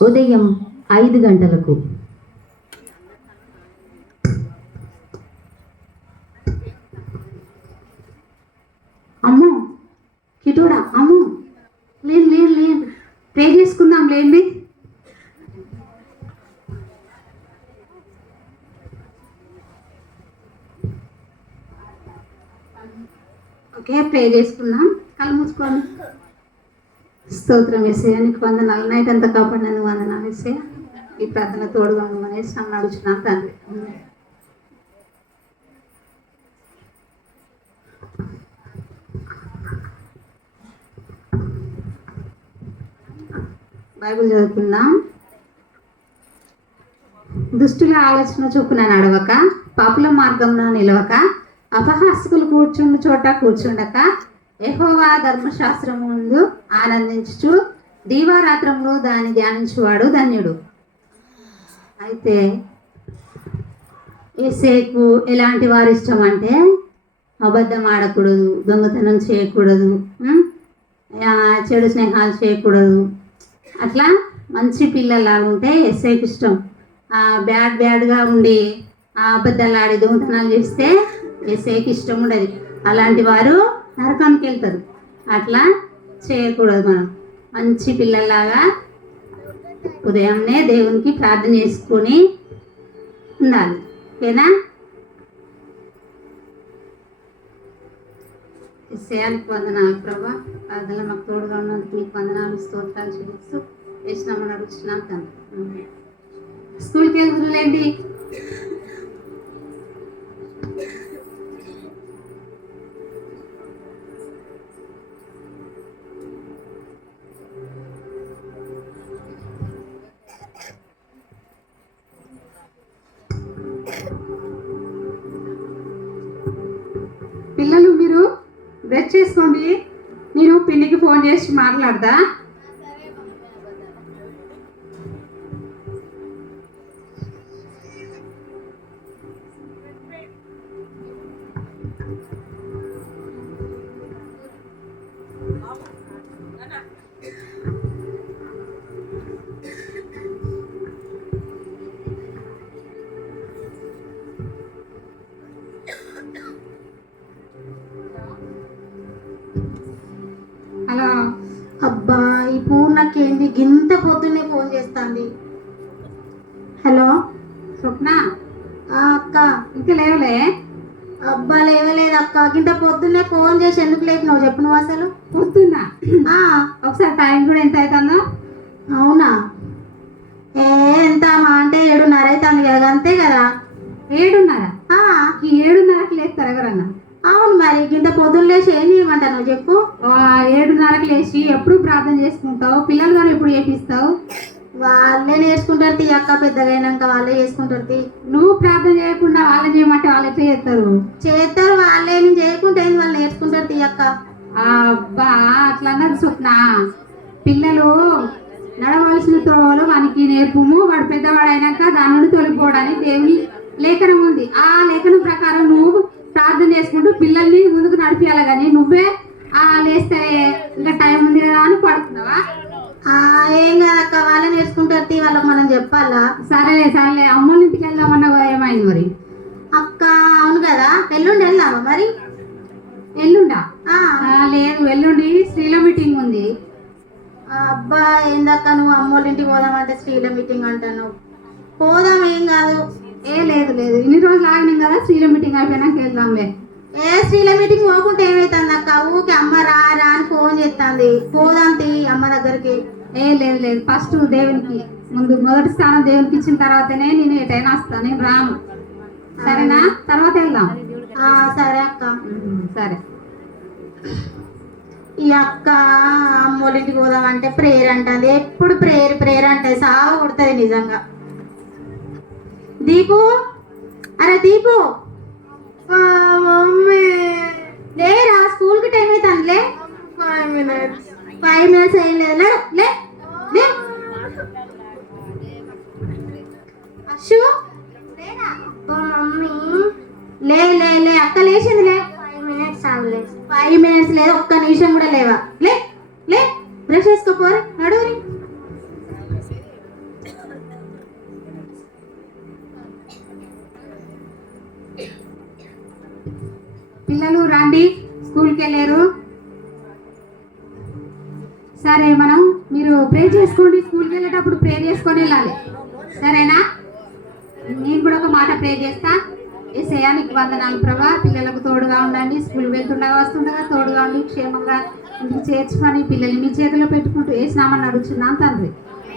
ఉదయం 5 గంటలకు. అమ్మో కిటోడా, అమ్మో లేదు లేదు లేదు, ప్రే చేసుకుందాం లేండి. ఓకే, ప్రే చేసుకుందాం. కళ్ళు మూసుకోండి. స్తోత్రం యేసయ్యా, నీకు వందనాలు. నైట్ అంతా కాపాడినందుకు వందనాలు యేసయ్యా. ఈ ప్రార్థన తోడుగా ఉండమనేసి నన్ను అడుగుతున్నాను తండ్రి. బైబిల్ చదువుకుందాం. దుష్టుల ఆలోచన చొప్పున నడవక, పాపుల మార్గంలో నిలవక, అపహాసకులు కూర్చుండు చోట కూర్చుండక, యెహోవా ధర్మశాస్త్రము ముందు ఆనందించుచు దీవారాత్రములు దాన్ని ధ్యానించువాడు ధన్యుడు. అయితే యేసేకు ఎలాంటి వారు ఇష్టం అంటే, అబద్ధం ఆడకూడదు, దొంగతనం చేయకూడదు, చెడు స్నేహాలు చేయకూడదు, అట్లా మంచి పిల్లలాగా ఉంటే యేసేకు ఇష్టం. బ్యాడ్గా ఉండి అబద్ధాలు ఆడి దొంగతనాలు చేస్తే యేసేకు ఇష్టం ఉండదు. అలాంటి వారు నరకానికి వెళ్తారు. అట్లా చేయకూడదు. మనం మంచి పిల్లల్లాగా ఉదయాన్నే దేవునికి ప్రార్థన చేసుకొని ఉండాలి. ఓకేనా? యేసయ్యానికి వందనాలు ప్రభా. ప్రార్థనలో మాకు తోడుగా ఉన్నందుకు మీకు వందనాలు, స్తోత్రాలు చూపిస్తూ వేసినామని అడుగుతున్నాం తండ్రి. స్కూల్కి వెళ్తుందండి. పిల్లలు మీరు బ్రష్ చేసుకోండి. నేను పిన్నికి ఫోన్ చేసి మాట్లాడదా. హలో. అబ్బా, ఈ పూర్ణకేంది గింత పొద్దున్నే ఫోన్ చేస్తాంది. హలో స్వప్న, అక్క. ఇంకా లేవలే? అబ్బా లేవలేదు అక్క. గింత పొద్దున్నే ఫోన్ చేసి ఎందుకు లేపినావు చెప్పు నువ్వు అసలు. పొద్దున్నా ఒకసారి టైం కూడా ఎంత అవుతుందో? అవునా? ఎంత మా అంటే 7:30 అవుతుంది కదా, అంతే కదా. 7:30? ఈ 7:30కి లేస్తారు ఎవరన్నా? అవును, మరి గింత పొద్దున్న లేచి ఏం చేయమంటావు నువ్వు చెప్పు. 7:30కి లేచి ఎప్పుడు ప్రార్థన చేసుకుంటావు? పిల్లలు కానీ ఎప్పుడు చేపిస్తావు? వాళ్ళే నేర్చుకుంటారు తీ అక్క, పెద్దగా అయినాక వాళ్ళే చేసుకుంటారు తీ. నువ్వు ప్రార్థన చేయకుండా వాళ్ళని చేయమంటే వాళ్ళు ఎట్లా చేస్తారు వాళ్ళే. నేను చేయకుంటే వాళ్ళు నేర్చుకుంటారు తీ అక్క. అబ్బా అట్లా అన్నది స్వప్న. పిల్లలు నడవలసిన త్రోవలు వానికి నేర్పుము, వాడు పెద్దవాడు అయినాక దాని నుండి తొలగిపోవడానికి దేవుని లేఖనం ఉంది. ఆ లేఖనం ప్రకారం నువ్వు ప్రార్థన చేసుకుంటూ పిల్లల్ని ముందుకు నడిపించాలి. కానీ నువ్వే లేస్తే ఇంకా టైం ఉంది కదా అని పడుతున్నావా? ఏం కాదక్క, వాళ్ళే నేర్చుకుంటారు తీ, వాళ్ళకి మనం చెప్పాలా. సరేలే సరేలే. అమ్మోళ్ళ ఇంటికి వెళ్దామన్నా ఏమైంది మరి? అక్క అవును కదా, ఎల్లుండి వెళ్దామా మరి? ఎల్లుండా? లేదు, ఎల్లుండి స్త్రీల మీటింగ్ ఉంది. అబ్బా ఏందక్క నువ్వు అమ్మోళ్ళ ఇంటికి పోదామంటే స్త్రీల మీటింగ్ అంటాను. పోదాం, ఏం కాదు. లేదు లేదు, ఇన్ని రోజులు ఆగినాం కదా, స్త్రీల మీటింగ్ అయిపోయినాక వెళ్దాంలే. స్త్రీల మీటింగ్ పోకుంటే ఏమైతుంది అక్క? ఊకే అమ్మ రా రా అని ఫోన్ చేస్తుంది. పోదాం తీ అమ్మ దగ్గరికి. లేదు లేదు, ఫస్ట్ దేవునికి మొదటి స్థానం దేవునికి ఇచ్చిన తర్వాతనే నేను ఎటైనా వస్తాను. నేను రాను, సరేనా? తర్వాత వెళ్దాం. సరే అక్క. సరే. ఈ అక్క అమ్మోళ్ళ ఇంటికి పోదామంటే ప్రేయర్ అంటుంది. ఎప్పుడు ప్రేయర్ ప్రేయర్ అంటే సాగు కొడుతుంది నిజంగా. దీపు, అరే దీపు, మమ్మీ లేరా? స్కూల్కి టైం అవుతుందిలే. 5 minutes ఏం లేదు. లే లే అశు, లే లే లే అక్క లేచింది. లే 5 minutes లేదు, ఒక్క నిమిషం కూడా లేవా? లే లే బ్రష్ వేసుకోపోరు, నడువురి. ప్రే చేసుకోండి, స్కూల్కి వెళ్ళేటప్పుడు ప్రే చేసుకొని వెళ్ళాలి, సరేనా? నేను కూడా ఒక మాట ప్రే చేస్తా. యేసయ్యా నీకు వందనాలు ప్రభా, పిల్లలకు తోడుగా ఉండండి, స్కూల్ వెళ్తుండగా వస్తుండగా తోడుగా ఉండి క్షేమంగా ఇంటికి చేర్చుకొని పిల్లల్ని మీ చేతిలో పెట్టుకుంటూ వేసినామని అడుగుతున్నాను తండ్రి.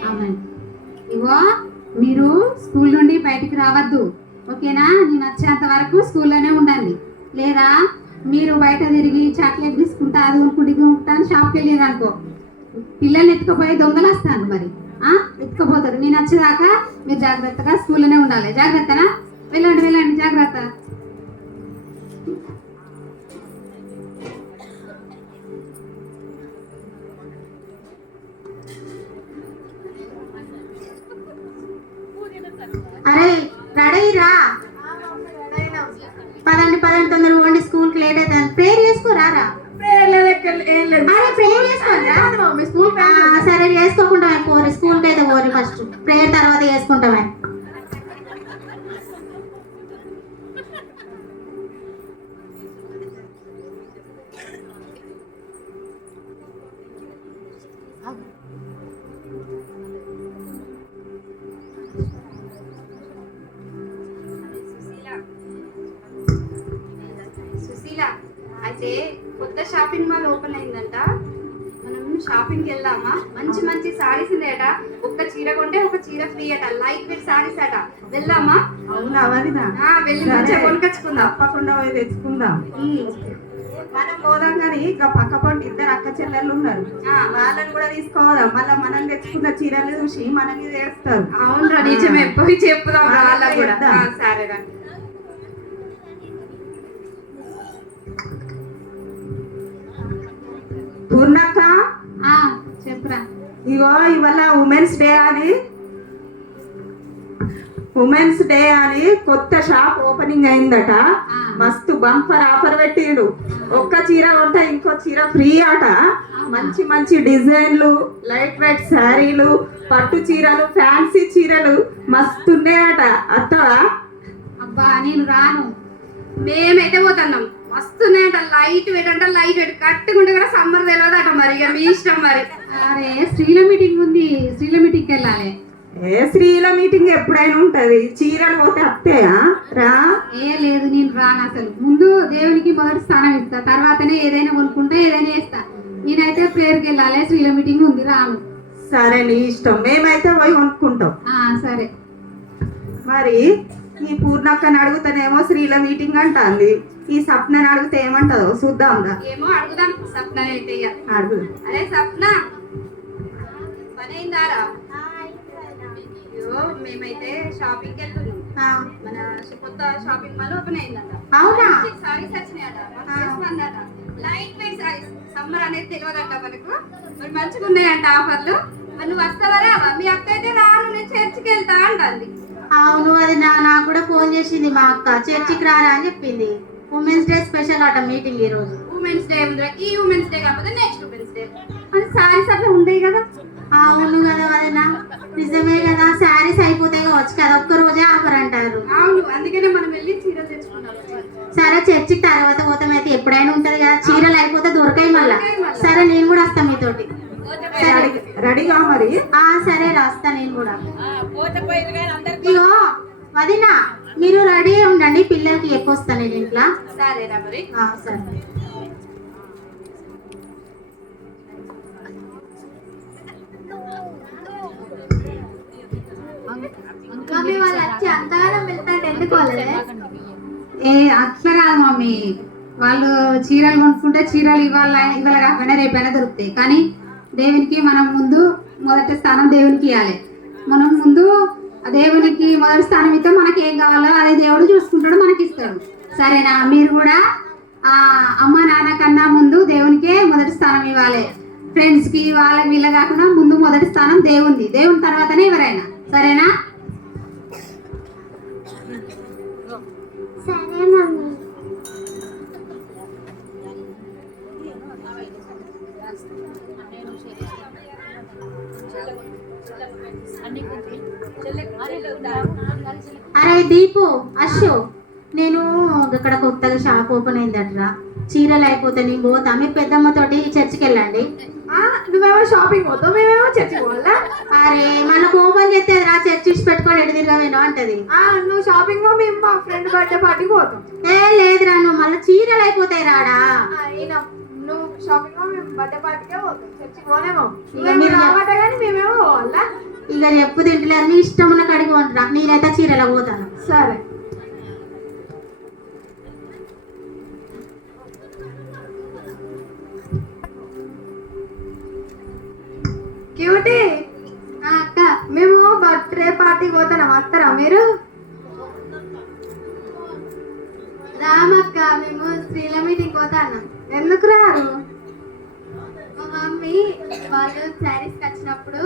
అవునండి. ఇగో మీరు స్కూల్ నుండి బయటికి రావద్దు, ఓకేనా? నేను వచ్చేంత వరకు స్కూల్లోనే ఉండండి. లేదా మీరు బయట తిరిగి చాక్లెట్ తీసుకుంటా అది కొనుక్కుంటాను షాప్కి వెళ్ళారు అనుకో, పిల్లల్ని ఎత్తుకుపోయి దొంగలు వస్తాను మరి ఎత్తుకుపోతారు. నేను వచ్చేదాకా మీరు జాగ్రత్తగా స్కూల్లోనే ఉండాలి. జాగ్రత్తనా? వెళ్ళండి వెళ్ళండి, జాగ్రత్త. అరే రెడీ రా, పదండి పదండి తొందరగా పోండి, స్కూల్కి లేట్ అవుతుంది. ప్రేయర్ చేసుకోరా రా. సరే చేసుకోకుండా పోరు, స్కూల్కి అయితే పోరు, ఫస్ట్ ప్రేయర్ తర్వాత చేసుకుంటామే. సుశీల, అయితే కొత్త షాపింగ్ మాల్ ఓపెన్ అయిందంట, మనం షాపింగ్కి వెళ్దామా? మంచి మంచి సారీస్ ఉన్నాయట, ఒక్క చీర కొంటే ఒక చీర ఫ్రీ అట, లైట్ వెయిట్ సారీస్ అట. వెళ్దామా? అవునా వదినా? వెళ్ళి మంచిగా కొనుకొచ్చుకుందాం. తప్పకుండా పోయి తెచ్చుకుందాం. మనం పోదాం కానీ ఇంకా పక్క పొంటి ఇద్దరు అక్క చెల్లెళ్ళు ఉన్నారు, వాళ్ళని కూడా తీసుకోదాం. మళ్ళీ మనం తెచ్చుకున్న చీరలు చూసి మనకి చేస్తారు. అవునరా, నిజమే, పోయి చెప్పుదాం వాళ్ళకి కూడా. సరేరా. పూర్ణక్క, చెప్పురా. ఇగో ఇవాళ ఉమెన్స్ డే అని కొత్త షాప్ ఓపెనింగ్ అయిందట. మస్తు బంపర్ ఆఫర్ పెట్టిండు, ఒక్క చీర కొంటే ఇంకో చీర ఫ్రీ అట. మంచి మంచి డిజైన్లు, లైట్ వెయిట్ శారీలు, పట్టు చీరలు, ఫ్యాన్సీ చీరలు మస్తు ఉన్నాయట. అత్తవా? అబ్బా నేను రాను, మేమైతే పోతున్నాం. వస్తున్నాయంట, లైట్ వెయిట్ అంట, లైట్ వెయిట్ కట్టుకుంటే కూడా సమ్మర్ తెలియదట. మరి ఇక మీ ఇష్టం మరి. అరే స్త్రీల మీటింగ్ ఉంది, స్త్రీల మీటింగ్కి వెళ్ళాలి. స్త్రీల మీటింగ్ ఎప్పుడైనా ఉంటది, చీరలు పోతే అత్తేయా రా? లేదు నేను రాను అసలు. ముందు దేవునికి మొదటి స్థానం ఇస్తా, తర్వాతనే ఏదైనా కొనుక్కుంటా, ఏదైనా చేస్తా. నేనైతే ప్రేయర్కి వెళ్ళాలి, స్త్రీల మీటింగ్ ఉంది, రాను. సరే నీ ఇష్టం, మేమైతే పోయి కొనుక్కుంటాం. సరే. మరి ఈ పూర్ణక్కని అడుగుతానేమో స్త్రీల మీటింగ్ అంటుంది, ఈ సప్నని అడిగితే ఏమంటదో చూద్దాంగా. ఏమో అడుగుదాం సప్న అయితే. అడుగు. అరే సప్న, పని అయిందారా? మేమైతే షాపింగ్ వెళ్తున్నాం, మన కొత్త షాపింగ్ మాల్ ఓపెన్ అయిందట. అవునా? సారీస్ వచ్చినాయట, లైట్ వెయిట్ సారీస్. సమ్మర్ అనేది తెలియదంట మనకు, మరి మంచిగా ఉన్నాయంట ఆఫర్లు. మరి నువ్వు వస్తావా రావా? మీ అక్క అయితే రాను, నేను చర్చికి వెళ్తా అంటుంది. అవును, అది నాకు కూడా ఫోన్ చేసింది మా అక్క, చర్చికి రారా అని చెప్పింది. ఉమెన్స్ డే స్పెషల్ అట మీటింగ్ ఈ రోజు. ఉమెన్స్ డే ఉంది, ఈ ఉమెన్స్ డే కాకపోతే నెక్స్ట్ ఉమెన్స్ డే. అది సారీస్ అట్లా ఉండేవి కదా. అవును కదా వదినా, నిజమే కదా, శారీస్ అయిపోతాయి కావచ్చు కదా, ఒక్క రోజే ఆఫర్ అంటారు. అవును, అందుకనే మనం వెళ్ళి చీరలు తెచ్చుకున్నాం. సరే చర్చికి తర్వాత పోతామైతే, ఎప్పుడైనా ఉంటది కదా, చీరలు అయిపోతే దొరకాయి మళ్ళా. సరే నేను కూడా వస్తా మీతోటి. రెడీగా మరి? సరే రాస్తా నేను కూడా. ఇగో వదినా, మీరు రెడీ ఉండండి, పిల్లలకి చెప్పొస్తాను నేను ఇంట్లో. సరేనా మరి? సరే. వాళ్ళు వచ్చి అంతగానం వెళ్తాంటే ఎందుకు వాళ్ళే? అట్లా కాదు మమ్మీ, వాళ్ళు చీరలు కొనుక్కుంటే చీరలు ఇవాళ కాకపోయినా రేపైనా దొరుకుతాయి. కానీ దేవునికి మనం ముందు మొదటి స్థానం దేవునికి ఇవ్వాలి. మనం ముందు దేవునికి మొదటి స్థానం ఇస్తే మనకి ఏం కావాలో అదే దేవుడు చూసుకుంటాడు, మనకి ఇస్తాడు. సరేనా? మీరు కూడా అమ్మ నాన్న కన్నా ముందు దేవునికే మొదటి స్థానం ఇవ్వాలి. ఫ్రెండ్స్కి వాళ్ళకి వీళ్ళ కాకుండా ముందు మొదటి స్థానం దేవుంది, దేవుని తర్వాతనే ఎవరైనా. సరేనా? సరే మమ్మీ. అరే దీపు, అశు, నేను ఇక్కడ కొత్తగా షాప్ ఓపెన్ అయిందట్రా, చీరలు అయిపోతే నేను పోతా. మీ పెద్దమ్మతోటి చర్చికి వెళ్ళండి. నువ్వేమో షాపింగ్ పోతావు, మేమేమో చర్చికి పోవాలా? అరే మనకు ఓపెన్ చేస్తే రా, చర్చి పెట్టుకొని ఎటు తిరగవేనో అంటది. నువ్వు షాపింగ్ పో, మేము మా ఫ్రెండ్ బర్త్డే పార్టీకి పోతాం. లేదురా, నువ్వు మళ్ళీ చీరలు అయిపోతాయి రాడా. నువ్వు షాపింగ్ పో, మేము బర్త్డే పార్టీకే పోతాం, చర్చికి పోనేమో. మీరు రావట కానీ మేమేమో పోవాలా? ఇక చెప్పు తింటలేదు, నీ ఇష్టం ఉన్న కాడికి పోండిరా, నేనైతే చీరలో పోతాను. సరే. క్యూటీ అక్క, మేము బర్త్డే పార్టీకి పోతున్నాం, వస్తారా మీరు? రామక్క, మేము స్త్రీల మీటింగ్ పోతాను. ఎందుకు రారు? మా మమ్మీ వాళ్ళు శారీస్కి వచ్చినప్పుడు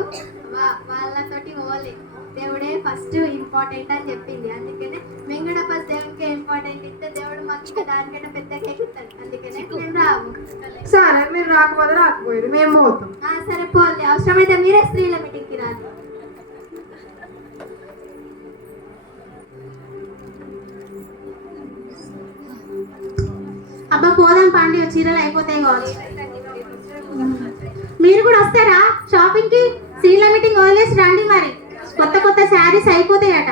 వాళ్ళతోటి పోలే, దేవుడే ఫస్ట్ ఇంపార్టెంట్ అని చెప్పింది. అందుకనే మేము కూడా ఫస్ట్ దేవుడికి ఇంపార్టెంట్ ఇస్తే దేవుడు మాకు ఇంకా దానికంటే పెద్ద కేక్ ఇస్తాడు. అందుకనే మేము రాము. సరే, మీరు రాకపోతే రాకపోయారు, మేము పోతాం. సరే పోలే, అవసరమైతే మీరే స్త్రీల మీటింగ్కి రాదు. అబ్బా పోదాం పండి, చీరలు అయిపోతాయి కావచ్చు. మీరు కూడా వస్తారా షాపింగ్ కి? స్త్రీల మీటింగ్ ఆల్వేస్ రండి, మరి కొత్త కొత్త శారీస్ అయిపోతాయట.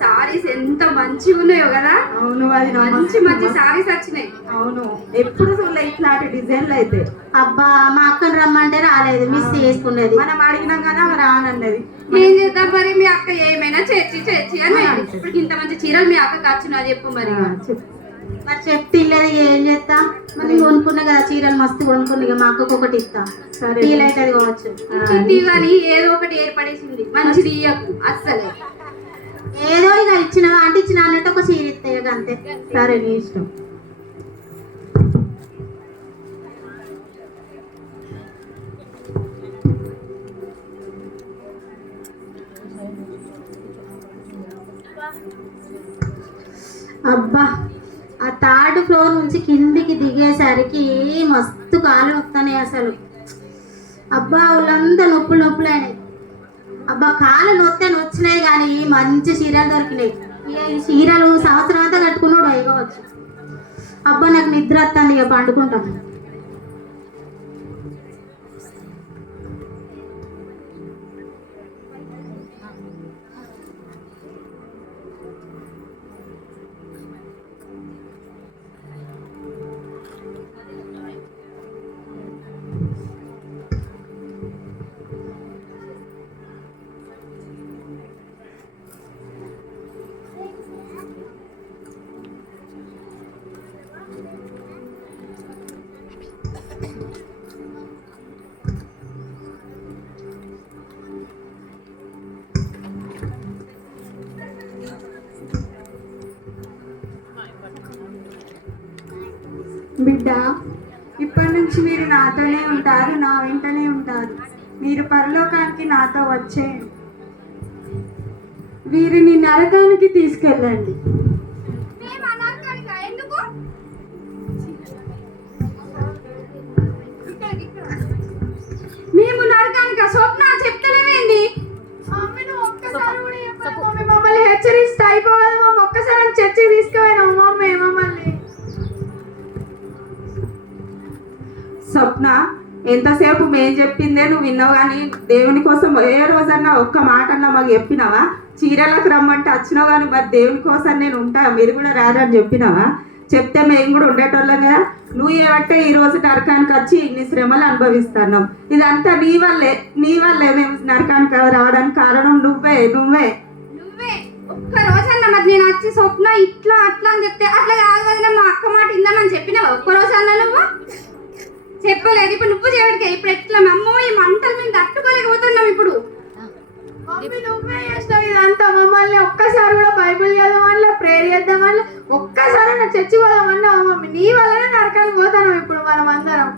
సారీస్ ఎంత మంచిగా ఉన్నాయో కదా. అవును, అది మంచి మంచి సారీస్ వచ్చినాయి. అవును, ఎప్పుడు చూడలే ఇట్లాంటి డిజైన్లు అయితే. అబ్బా మా అక్కను రమ్మంటే రాలేదు, మిస్ చేసుకున్నది. మనం అడిగినాం కదా, ఆమె రానన్నది. ఏం చేద్దాం మరి, మీ అక్క ఏమైనా చర్చి అని ఇప్పుడు ఇంత మంచి చీరలు మీ అక్కకి వచ్చినా చెప్పు మరి. మరి చెప్తిల్లది ఏం చేస్తా, మరి కొనుక్కున్నా కదా చీరలు మస్తు కొనుక్కున్నా, ఇక మా అక్కకు ఒకటి ఇస్తా. సరే, ఫీల్ అవుతుంది కావచ్చు. చిట్టి కానీ ఏదో ఒకటి ఏర్పడేసింది, మంచిది ఇయ్యకు అస్సలే. ఏదో ఇక ఇచ్చిన అంటే ఇచ్చిన అన్నట్టు ఒక చీర ఇస్తాయి అంతే. సరే, నీ ఇష్టం. అబ్బా ఆ థర్డ్ ఫ్లోర్ నుంచి కిందికి దిగేసరికి మస్తు కాలు నొప్పుతాయి అసలు. అబ్బా వాళ్ళంతా నొప్పులైనాయి. అబ్బా కాలు నొచ్చినాయి కానీ మంచి చీరలు దొరికినాయి. ఈ చీరలు సంవత్సరం అంతా కట్టుకున్నాడు అయిపోవచ్చు. అబ్బా నాకు నిద్ర వస్తుంది, ఇక పండుకుంటాం. బిడ్డ, ఇప్పటి నుంచి మీరు నాతోనే ఉంటారు, నా వెంటనే ఉంటారు. మీరు పరలోకానికి నాతో వచ్చేయండి. వీరిని నరకానికి తీసుకెళ్ళండి. మేము నరకానికి స్వప్న చెప్తలేమేంది? మమ్మల్ని హెచ్చరిస్తే అయిపోవాలి. మమ్మల్ని ఒక్కసారి చర్చకి తీసుకుపోయినాం మమ్మల్ని. స్వప్న, ఎంతసేపు మేం చెప్పిందే నువ్వు విన్నావు, కానీ దేవుని కోసం ఏ రోజన్నా ఒక్క మాట అన్నా మాకు చెప్పినావా? చీరలకు రమ్మంటే వచ్చినావు, కానీ మరి దేవుని కోసం నేను ఉంటా, మీరు కూడా రారని చెప్పినావా? చెప్తే మేము కూడా ఉండేటోళ్ళం కదా. నువ్వు ఏమంటే ఈ రోజు నరకానికి వచ్చి ఇన్ని శ్రమలు అనుభవిస్తున్నావు. ఇదంతా నీ వల్లే మేము నరకానికి రావడానికి కారణం నువ్వే. ఒక్క రోజన్నా మరి నేను వచ్చి స్వప్న ఇట్లా అట్లా అని చెప్తే అట్లా కాదు వదిన, మా అక్క మాట ఇందామని చెప్పినావా? ఒక్క రోజన్నా నువ్వు చెప్పలేదు. ఇప్పుడు నువ్వు చేయడానికి ఇప్పుడు ఎట్లా అమ్మో ఈ మంటలు మేము తట్టుకోలేకపోతున్నాం. ఇప్పుడు నువ్వే చేస్తావు ఇదంతా. మమ్మల్ని ఒక్కసారి కూడా బైబిల్ చదవమన్నా, ప్రేయర్ చేద్దామన్నా, ఒక్కసారి నా చర్చి పోదామన్నా మమ్మీ నీ వల్లనే నరకానికి పోతాను. ఇప్పుడు మనం అందరం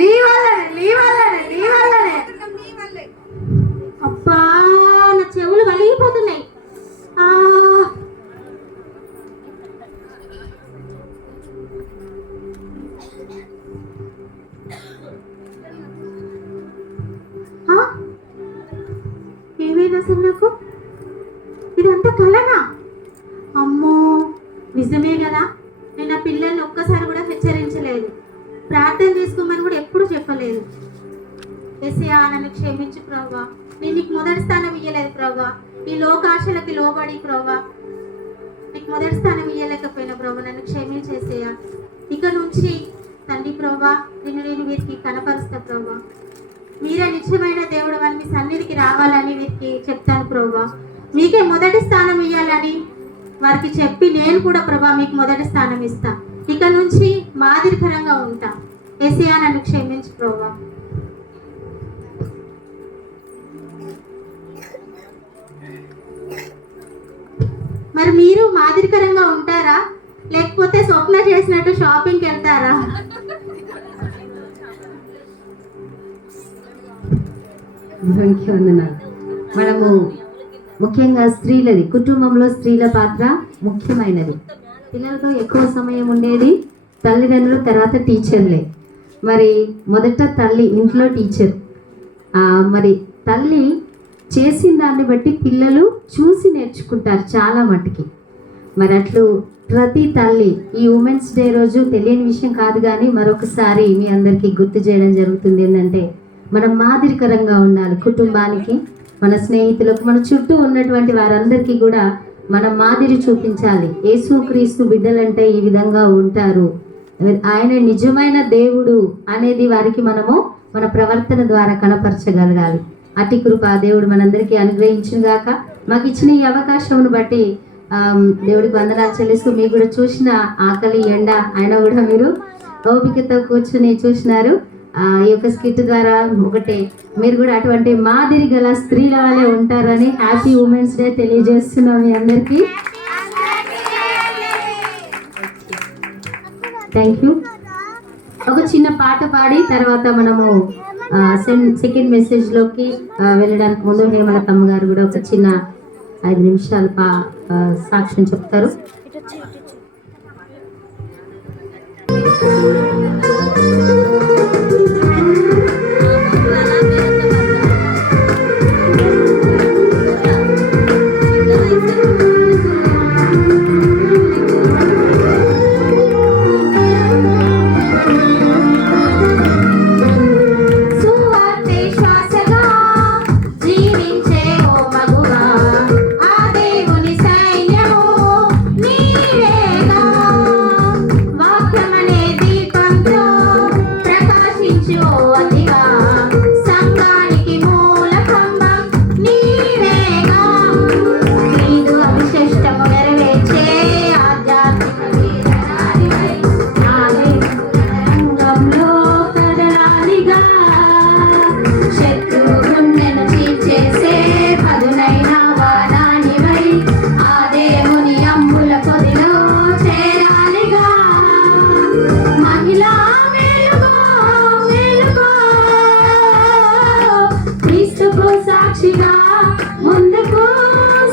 నీ వల్లనే. అబ్బా నా చెవులు వలిగిపోతున్నాయి. అసలు నాకు ఇదంతా కలనా? అమ్మో నిజమే కదా. నేను నా పిల్లల్ని ఒక్కసారి కూడా హెచ్చరించలేదు, ప్రార్థన చేసుకోమని కూడా ఎప్పుడు చెప్పలేదు. యేసయ్యా నన్ను క్షమించు ప్రభువా, నేను నీకు మొదటి స్థానం ఇయ్యలేదు ప్రభువా, ఈ లోకాశలకి లోబడి ప్రభువా నీకు మొదటి స్థానం ఇయ్యలేకపోయినా ప్రభు, నన్ను క్షమించేసేయా. ఇక నుంచి తండ్రి ప్రభా నేను వీరికి కనపరుస్తా ప్రభా, మీరే నిజమైన దేవుడు అని మీ సన్నిధికి రావాలని వీరికి చెప్తాను ప్రభా, మీకే మొదటి స్థానం ఇవ్వాలని వారికి చెప్పి నేను కూడా ప్రభా మీకు మొదటి స్థానం ఇస్తా. ఇక నుంచి మాదిరికరంగా ఉంటా. యేసయ్యా నన్ను క్షమించు ప్రభా. మరి మీరు మాదిరికరంగా ఉంటారా, లేకపోతే స్వప్న చేసినట్టు షాపింగ్కి వెళ్తారా? మనము ముఖ్యంగా స్త్రీలది, కుటుంబంలో స్త్రీల పాత్ర ముఖ్యమైనది. పిల్లలతో ఎక్కువ సమయం ఉండేది తల్లిదండ్రులు, తర్వాత టీచర్లే. మరి మొదట తల్లి ఇంట్లో టీచర్. మరి తల్లి చేసిన దాన్ని బట్టి పిల్లలు చూసి నేర్చుకుంటారు చాలా మట్టుకి. మరి అట్లు ప్రతి తల్లి ఈ ఉమెన్స్ డే రోజు తెలియని విషయం కాదు, కానీ మరొకసారి మీ అందరికీ గుర్తు చేయడం జరుగుతుంది. ఏంటంటే మనం మాదిరికరంగా ఉండాలి. కుటుంబానికి, మన స్నేహితులకు, మన చుట్టూ ఉన్నటువంటి వారందరికీ కూడా మనం మాదిరి చూపించాలి. యేసుక్రీస్తు బిడ్డలంటే ఈ విధంగా ఉంటారు, ఆయన నిజమైన దేవుడు అనేది వారికి మనము మన ప్రవర్తన ద్వారా కనపరచగలగాలి. అతి కృప దేవుడు మనందరికీ అనుగ్రహించును గాక. మాకు ఇచ్చిన ఈ అవకాశమును బట్టి దేవుడికి వందనాలు చెల్లిస్తూ, మీకు కూడా చూసిన ఆకలి ఎండ అయినా కూడా మీరు ఓపికతో కూర్చుని చూసినారు. ఈ యొక్క స్కిట్ ద్వారా ఒకటే, మీరు కూడా అటువంటి మాదిరి గల స్త్రీల వల్లే ఉంటారని హ్యాపీ ఉమెన్స్ డే తెలియజేస్తున్నాం మీ అందరికీ. Thank you. ఒక చిన్న పాట పాడి తర్వాత మనము సెకండ్ మెసేజ్లోకి వెళ్ళడానికి ముందు హేమలతమ్మ గారు కూడా ఒక చిన్న 5 నిమిషాలు సాక్ష్యం చెప్తారు. సాక్షిగా ముందుకు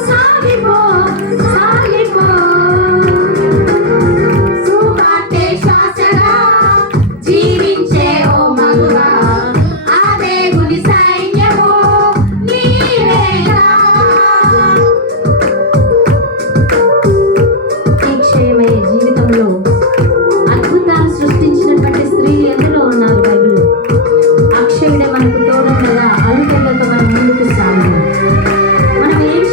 సాగిపో సాగిపో, సువార్తే శ్వాసగా జీవించే ఓ మగువా, ఆ దేవుని సైన్యము నీవేగా. నిక్షయమయ్యే జీవితంలో అద్భుతాలు సృష్టించినటువంటి స్త్రీలు ఎందులో ఉన్నారు బైబిల్లో? అక్షయుడే మనకు తోడుండగా అలుపెళ్ళతో మనం ముందుకు సాగాలి. మనం ఏమి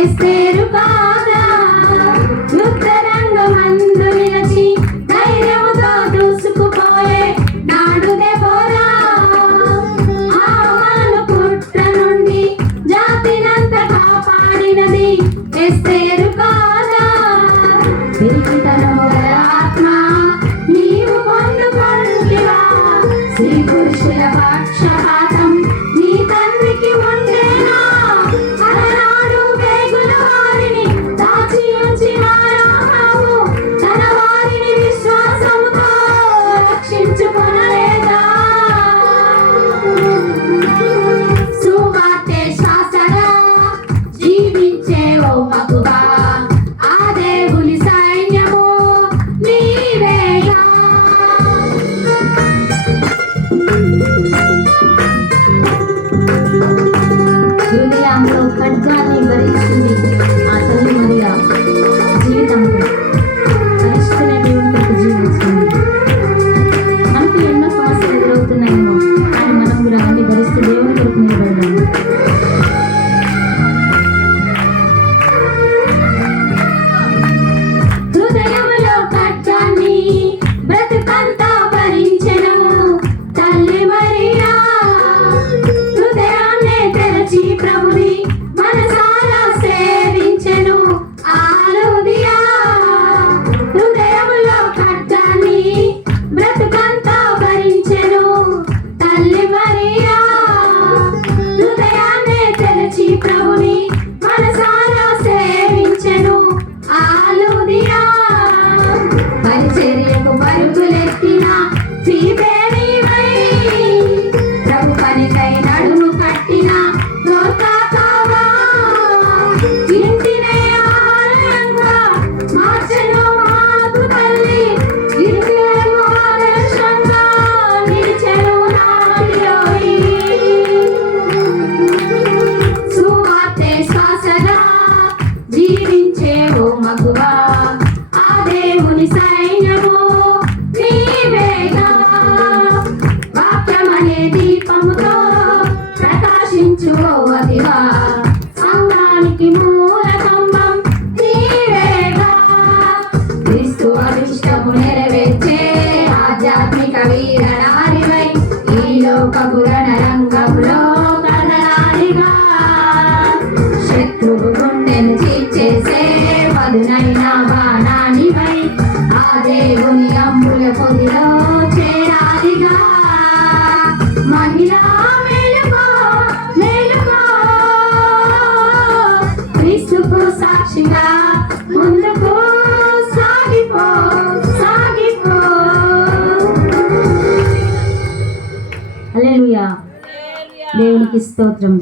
ఎస్తేరు కాదా యుద్ధరంగమందు నిలచి ధైర్యముతో దూసుకుపోయే నాడు దెబోరా హామాను కుట్ర నుండి జాతినంత కాపాడినది ఎస్తేరు కాదా పెరిగితనము గల ఆత్మ నీవు పొందుకొంటివా స్త్రీ పురుషుల పక్షపాతం నీ తండ్రికి ఉండేనా అలనాడు వేగుల వారిని దాచి ఉంచిన రాహాబు తన వారిని విశ్వాసముతో రక్షించుకొనలేదా సువార్తే శ్వాసగా జీవించే ఓ మగువా ఆ దేవుని సైన్యము నీవేగా హృదయంలో ఖడ్గాన్ని భరించింది ఆ తల్లి మరియా జీవితంలో భరిస్తూనే దేవుని కొరకు జీవించింది. మనకు ఎన్నో సమస్యలు ఎదురవుతున్నాయేమో కానీ మనం కూడా అన్ని భరిస్తూ దేవుని కొరకు నిలబడదాము. హృదయములో ఖడ్గాన్ని బ్రతుకంతా భరించెను తల్లి మరియా హృదయాన్నే తెరచి ప్రభుని మనసారా సేవించెను ఆలుదియా హృదయములో ఖడ్గాన్ని బ్రతుకంతా భరించెను తల్లి మరియా హృదయాన్నే తెరచి ప్రభుని మనసారా సేవించెను ఆలుదియా పరిచర్యకు పరుగులెత్తిన ఫీబేనివై ప్రభు పనికై నడుము కట్టిన దోర్కావా ఇంటినే ఆలయంగా మార్చెను మాకు తల్లి ఇరుకులకు ఆదర్శంగా నిలిచెను నాటిలోయి సువార్తే శ్వాసగా జీవించే ఓ మగువా ఆ దేవుని సైన్యము నీవేగా వాక్యమనే దీపముతో ప్రకాశించు ఓ అదివా సంఘానికి మూల స్తంభం నీవేగా క్రీస్తు అభిష్టము నెరవేర్చే ఆధ్యాత్మిక వీరనారివై ఈ లోకపు రణరంగంలో కదలాడిగా శత్రువు గుండెను చీల్చేసే పదునైన బాణానివై ఆ దేవుని అంబుల పొదిలో చేరాలిగా మహిళా మేలుకో మేలుకో క్రీస్తుకు సాక్షిగా ముందుకు సాగిపో సాగిపో హల్లెలూయా. దేవునికి స్తోత్రం.